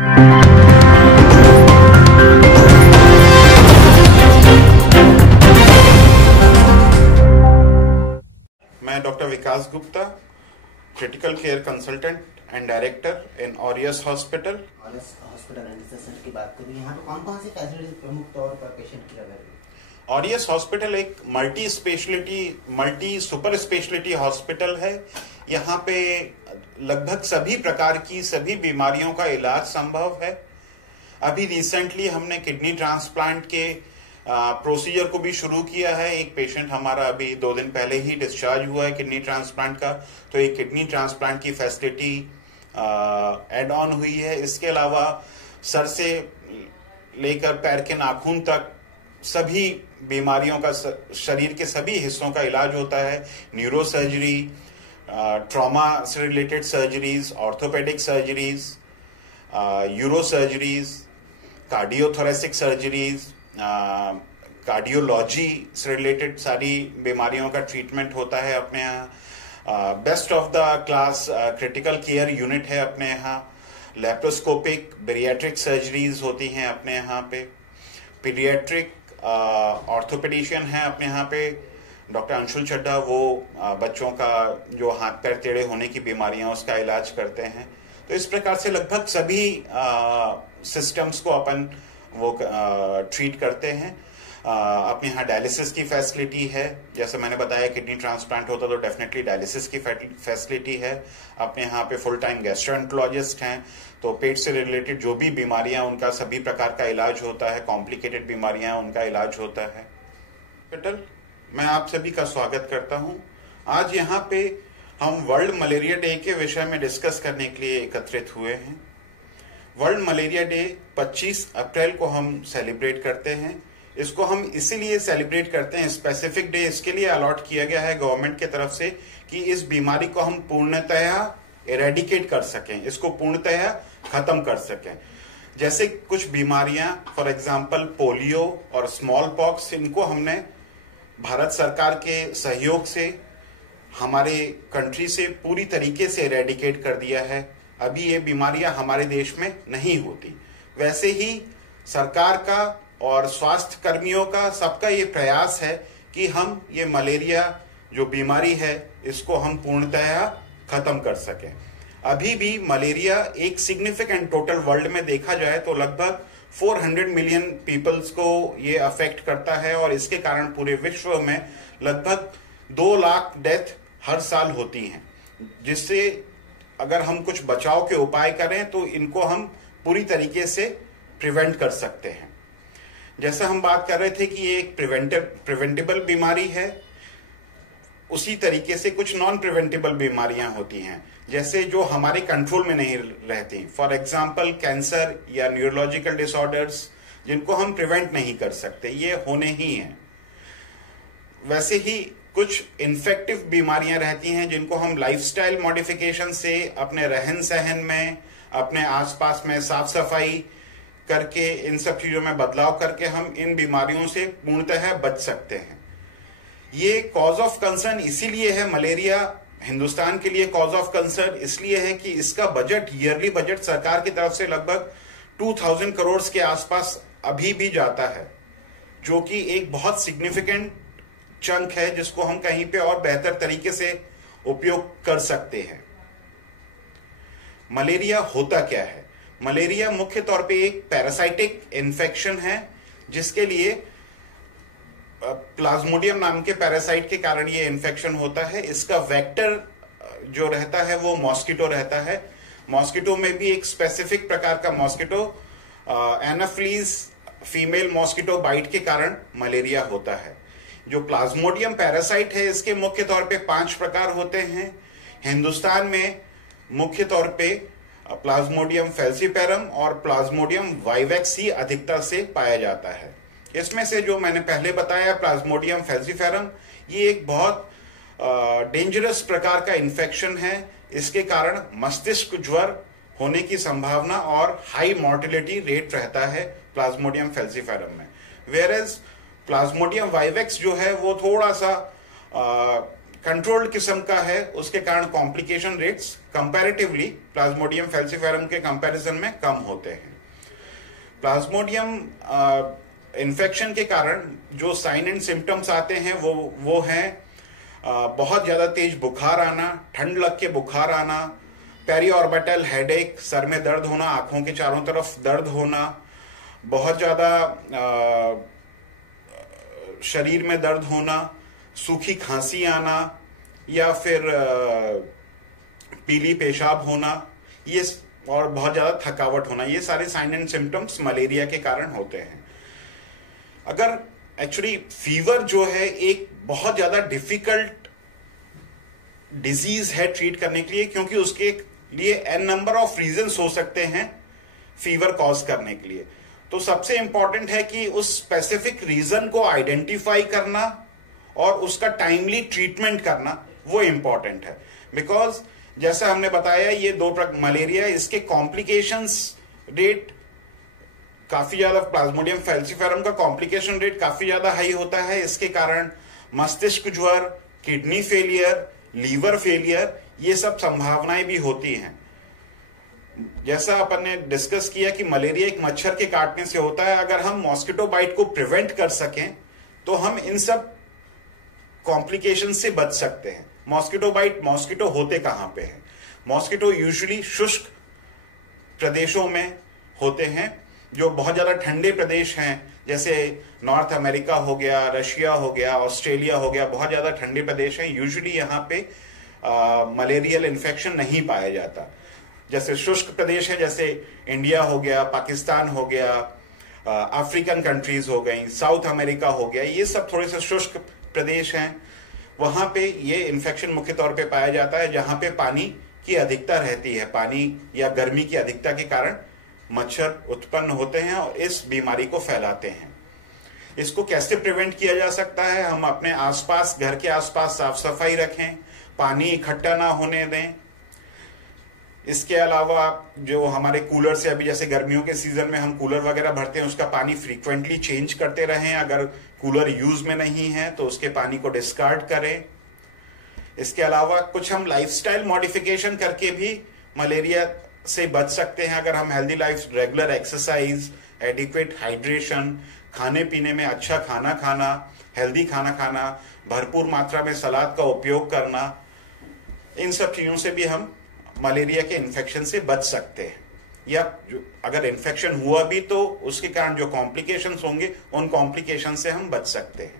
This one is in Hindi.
मैं doctor Vikas Gupta, critical care consultant and director in aureus hospital. Aureus hospital and research centre की बात करें, यहाँ पे कौन-कौन सी फैसिलिटीज प्रमुख तौर पर पेशेंट की अवेलेबल? ऑरियस हॉस्पिटल एक मल्टी सुपर स्पेशलिटी हॉस्पिटल है। यहाँ पे लगभग सभी प्रकार की सभी बीमारियों का इलाज संभव है। अभी रिसेंटली हमने किडनी ट्रांसप्लांट के प्रोसीजर को भी शुरू किया है। एक पेशेंट हमारा अभी 2 दिन पहले ही डिस्चार्ज हुआ है किडनी ट्रांसप्लांट का, तो एक किडनी ट्रांसप्लांट की फैसिलिटी एड ऑन हुई है। इसके अलावा सर से लेकर पैर के नाखून तक सभी बीमारियों का, शरीर के सभी हिस्सों का इलाज होता है। न्यूरो सर्जरी, ट्रॉमा से related surgeries, orthopaedic surgeries, euro surgeries, cardiothoracic surgeries, cardiology से रिलेटेड सारी बीमारियों का ट्रीटमेंट होता है अपने यहाँ। Best of the class critical care unit है अपने यहाँ। लेप्रोस्कोपिक बेरियाट्रिक सर्जरीज होती हैं अपने यहाँ पे। पीडियाट्रिक ऑर्थोपेडिशियन है अपने यहाँ पे डॉक्टर अंशुल चड्ढा, वो बच्चों का जो हाथ पैर टेढ़े होने की बीमारियां उसका इलाज करते हैं। तो इस प्रकार से लगभग सभी सिस्टम्स को अपन वो ट्रीट करते हैं। अपने यहाँ डायलिसिस की फैसिलिटी है। जैसे मैंने बताया किडनी ट्रांसप्लांट होता तो डेफिनेटली डायलिसिस की फैसिलिटी है। अपने यहाँ पे फुल टाइम गैस्ट्रोएंटरोलॉजिस्ट हैं, तो पेट से रिलेटेड जो भी बीमारियां उनका सभी प्रकार का इलाज होता है। कॉम्प्लिकेटेड बीमारियां उनका इलाज होता है। हॉस्पिटल मैं आप सभी का स्वागत करता हूं। आज यहाँ पे हम वर्ल्ड मलेरिया डे के विषय में डिस्कस करने के लिए एकत्रित हुए हैं। वर्ल्ड मलेरिया डे 25 अप्रैल को हम सेलिब्रेट करते हैं। इसको हम इसीलिए सेलिब्रेट करते हैं, स्पेसिफिक डे इसके लिए अलॉट किया गया है गवर्नमेंट की तरफ से कि इस बीमारी को हम पूर्णतः एरेडिकेट कर सकें, इसको पूर्णतः खत्म कर सकें। जैसे कुछ बीमारियां, फॉर एग्जांपल पोलियो और स्मॉल पॉक्स, इनको हमने भारत सरकार के सहयोग से हमारे कंट्री से पूरी तरीके से एरेडिकेट कर दिया है। अभी ये बीमारियां हमारे देश में नहीं होती। वैसे ही सरकार का और स्वास्थ्य कर्मियों का सबका ये प्रयास है कि हम ये मलेरिया जो बीमारी है इसको हम पूर्णतः खत्म कर सकें। अभी भी मलेरिया एक सिग्निफिकेंट टोटल वर्ल्ड में देखा जाए तो लगभग 400 मिलियन पीपल्स को ये अफेक्ट करता है और इसके कारण पूरे विश्व में लगभग 2 लाख डेथ हर साल होती हैं, जिससे अगर हम कुछ बचाव के उपाय करें तो इनको हम पूरी तरीके से प्रिवेंट कर सकते हैं। जैसा हम बात कर रहे थे कि ये एक प्रिवेंटेबल बीमारी है, उसी तरीके से कुछ नॉन प्रिवेंटेबल बीमारियां होती हैं, जैसे जो हमारे कंट्रोल में नहीं रहती। फॉर एग्जांपल कैंसर या न्यूरोलॉजिकल डिसऑर्डर्स, जिनको हम प्रिवेंट नहीं कर सकते, ये होने ही हैं। वैसे ही कुछ इन्फेक्टिव बीमारियां रहती हैं जिनको हम लाइफस्टाइल मॉडिफिकेशन से, अपने रहन सहन में, अपने आसपास में साफ सफाई करके, इन सब चीजों में बदलाव करके हम इन बीमारियों से पूर्णतः बच सकते हैं। ये कॉज ऑफ कंसर्न इसीलिए है, मलेरिया हिंदुस्तान के लिए कॉज ऑफ कंसर्न इसलिए है कि इसका बजट, ईयरली बजट सरकार की तरफ से लगभग 2000 करोड़ के आसपास अभी भी जाता है, जो कि एक बहुत सिग्निफिकेंट चंक है जिसको हम कहीं पे और बेहतर तरीके से उपयोग कर सकते हैं। मलेरिया होता क्या है? मलेरिया मुख्य तौर पे एक पैरासाइटिक इन्फेक्शन है जिसके लिए प्लाज्मोडियम नाम के पैरासाइट के कारण ये इन्फेक्शन होता है। इसका वेक्टर जो रहता है वो मॉस्किटो रहता है। मॉस्किटो में भी एक स्पेसिफिक प्रकार का mosquito, anopheles female mosquito bite के कारण मलेरिया होता है। जो प्लाज्मोडियम पैरासाइट है इसके मुख्य तौर पे 5 प्रकार होते हैं। हिंदुस्तान में मुख्य तौर पे प्लाज्मोडियम फैल्सीपेरम और प्लाज्मोडियम वाइवेक्स ही अधिकता से पाया जाता है। इसमें से जो मैंने पहले बताया प्लाज्मोडियम फैल्सीपेरम, ये एक बहुत डेंजरस प्रकार का इन्फेक्शन है। इसके कारण मस्तिष्क ज्वर होने की संभावना और हाई मॉर्टिलिटी रेट रहता है प्लाज्मोडियम फैल्सीपेरम में। वेयरएज प्लाज्मोडियम वाइवेक्स जो है वो थोड़ा सा कंट्रोल्ड किस्म का है, उसके कारण complication rates comparatively Plasmodium falciparum के कंपैरिजन में कम होते हैं। प्लाज्मोडियम इन्फेक्शन के कारण जो साइन एंड सिम्टम्स आते हैं वो हैं बहुत ज्यादा तेज बुखार आना, ठंड लग के बुखार आना, पेरीऑर्बिटल हेडेक, सर में दर्द होना, आंखों के चारों तरफ दर्द होना, बहुत ज्यादा शरीर में दर्द होना, सूखी खांसी आना या फिर पीली पेशाब होना, ये और बहुत ज्यादा थकावट होना, ये सारे साइन एंड सिम्टम्स मलेरिया के कारण होते हैं। अगर एक्चुअली फीवर जो है एक बहुत ज्यादा डिफिकल्ट डिजीज है ट्रीट करने के लिए, क्योंकि उसके लिए एन नंबर ऑफ रीजंस हो सकते हैं फीवर कॉज करने के लिए। तो सबसे इंपॉर्टेंट है कि उस स्पेसिफिक रीजन को आइडेंटिफाई करना और उसका टाइमली ट्रीटमेंट करना, वो इंपॉर्टेंट है। बिकॉज जैसा हमने बताया ये मलेरिया, इसके कॉम्प्लिकेशंस रेट काफी ज्यादा, प्लाज्मोडियम फैल्सिफेरम का कॉम्प्लिकेशन रेट काफी ज्यादा हाई होता है। इसके कारण मस्तिष्क ज्वर, किडनी फेलियर, लीवर फेलियर, ये सब संभावनाएं भी होती हैं। जैसा अपन ने डिस्कस किया कि मलेरिया एक मच्छर के काटने से होता है, अगर हम मॉस्किटो बाइट को प्रिवेंट कर सकें तो हम इन सब कॉम्प्लिकेशन से बच सकते हैं। मॉस्किटो बाइट, मॉस्किटो होते कहां पे हैं? मॉस्किटो यूजुअली शुष्क प्रदेशों में होते हैं, जो बहुत ज्यादा ठंडे प्रदेश हैं, जैसे नॉर्थ अमेरिका हो गया, रशिया हो गया, ऑस्ट्रेलिया हो गया, बहुत ज्यादा ठंडे प्रदेश हैं। यूजुअली यहाँ पे मलेरियल इन्फेक्शन नहीं पाया जाता। जैसे शुष्क प्रदेश है, जैसे इंडिया हो गया, पाकिस्तान हो गया, अफ्रीकन कंट्रीज हो गई, साउथ अमेरिका हो गया, ये सब थोड़े से शुष्क प्रदेश हैं। वहां पे ये इन्फेक्शन मुख्य तौर पे पाया जाता है जहां पे पानी की अधिकता रहती है, पानी या गर्मी की अधिकता के कारण मच्छर उत्पन्न होते हैं और इस बीमारी को फैलाते हैं। इसको कैसे प्रिवेंट किया जा सकता है? हम अपने आसपास, घर के आसपास साफ सफाई रखें, पानी इकट्ठा ना होने दें। इसके अलावा जो हमारे कूलर से, अभी जैसे गर्मियों के सीजन में हम कूलर वगैरह भरते हैं, उसका पानी फ्रीक्वेंटली चेंज करते रहें। अगर कूलर यूज में नहीं है तो उसके पानी को डिस्कार्ड करें। इसके अलावा कुछ हम लाइफस्टाइल मॉडिफिकेशन करके भी मलेरिया से बच सकते हैं। अगर हम healthy life, regular exercise, adequate hydration, खाने पीने में अच्छा खाना खाना, हेल्दी खाना खाना, भरपूर मात्रा में सलाद का उपयोग करना, इन सब चीजों से भी हम मलेरिया के इन्फेक्शन से बच सकते हैं। या अगर इन्फेक्शन हुआ भी तो उसके कारण जो कॉम्प्लिकेशंस होंगे, उन कॉम्प्लिकेशन से हम बच सकते हैं।